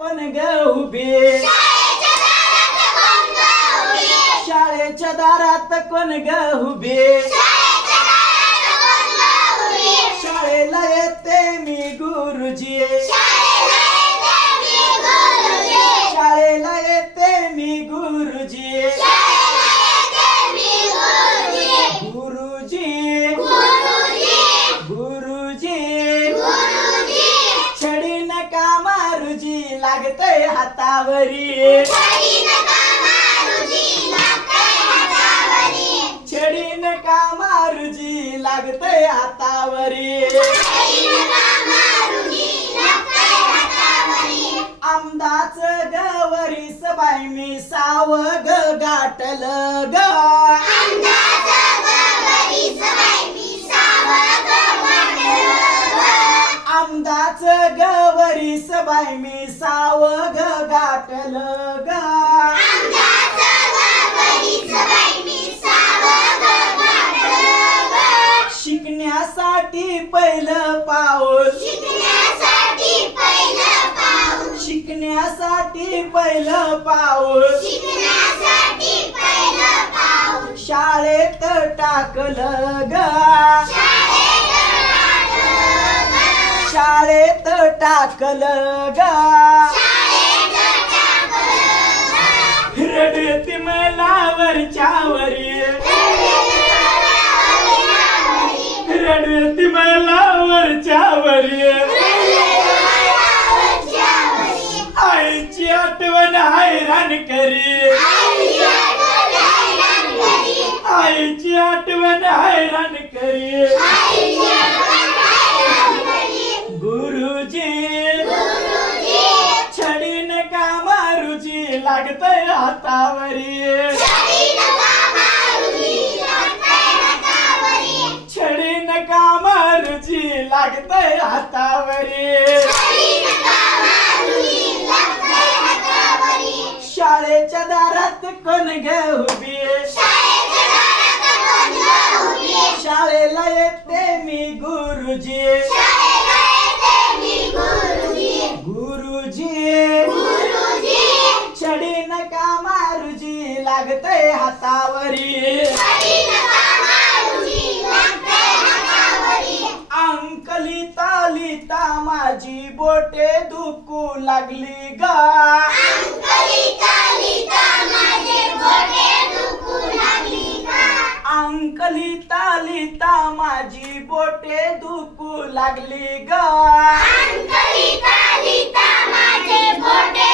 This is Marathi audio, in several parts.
कोण ग उभे. शाळेच्या दारात कोण ग उभे. शाळेला येते मी गुरुजी. लागतय हातावरी. छडी नका मारुजी लागतय हातावरी. आमदाच गवरी सबाई मी सावग गाठल ग. आमदाच गवरी सबाई मी सावग गाठल ग. शिकण्यासाठी पहिलं पाऊल. शिकण्यासाठी पहिलं पाऊल. शाळेत टाकलं ग. शाळेत टाकल ग रडती मला वरच्या वरी रडती मला वरच्या वरी आईची आठवण हैराण करी. आईची आठवण हैराण करी. लागतय हातावरी. छडी नका मारुजी लागतय हातावरी. शाळेच्या दारात कोण ग उभी? शाळेला येते मी गुरुजी गुरुजी. लागतय हातावरी. अंकली तालिता माझी बोटे दुखू लागली गा. अंकली तालिता माझी बोटे दुखू लागली ग. बोटे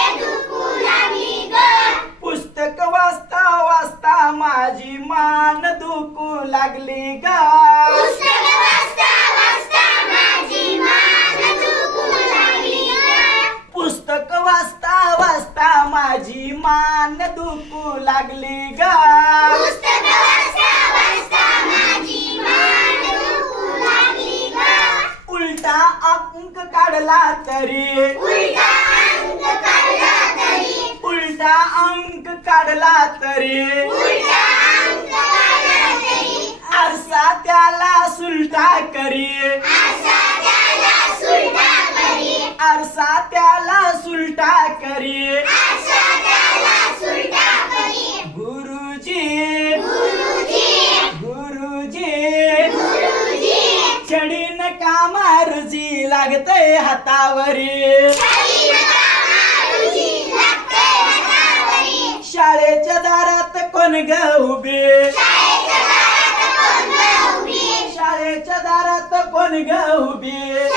माझी मान दुखू लागली ग. पुस्तक वाचता वाचता माझी मान दुखू लागली ग. उलटा अंक काढला तरी. उलटा अंक काढला तरी. उलटा अंक काढला तरी. आरसा त्याला सुलटा करी. असा त्याला सुलटा करी. आरसा त्याला सुलटा करी. असा त्याला सुलटा करी. गुरुजी. गुरुजी. गुरुजी. गुरुजी. छडी नका मारुजी लागतय हातावरी. शाळेच्या दारात कोण ग उभे?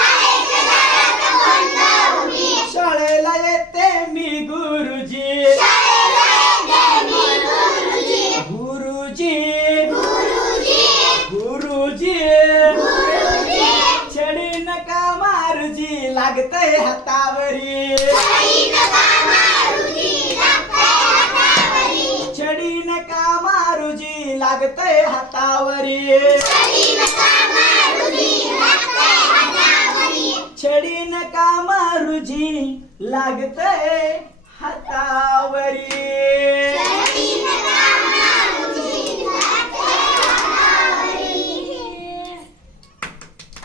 शाळेला येते मी गुरुजी गुरुजी. गुरुजी गुरुजी, गुरुजी गुरुजी. छडी नका मारुजी लागतय हातावरी हरी नका मारुजी लागतंय हातावरी. छडी नका मारुजी लागतय हातावरी. हरी नका मारुजी लागतंय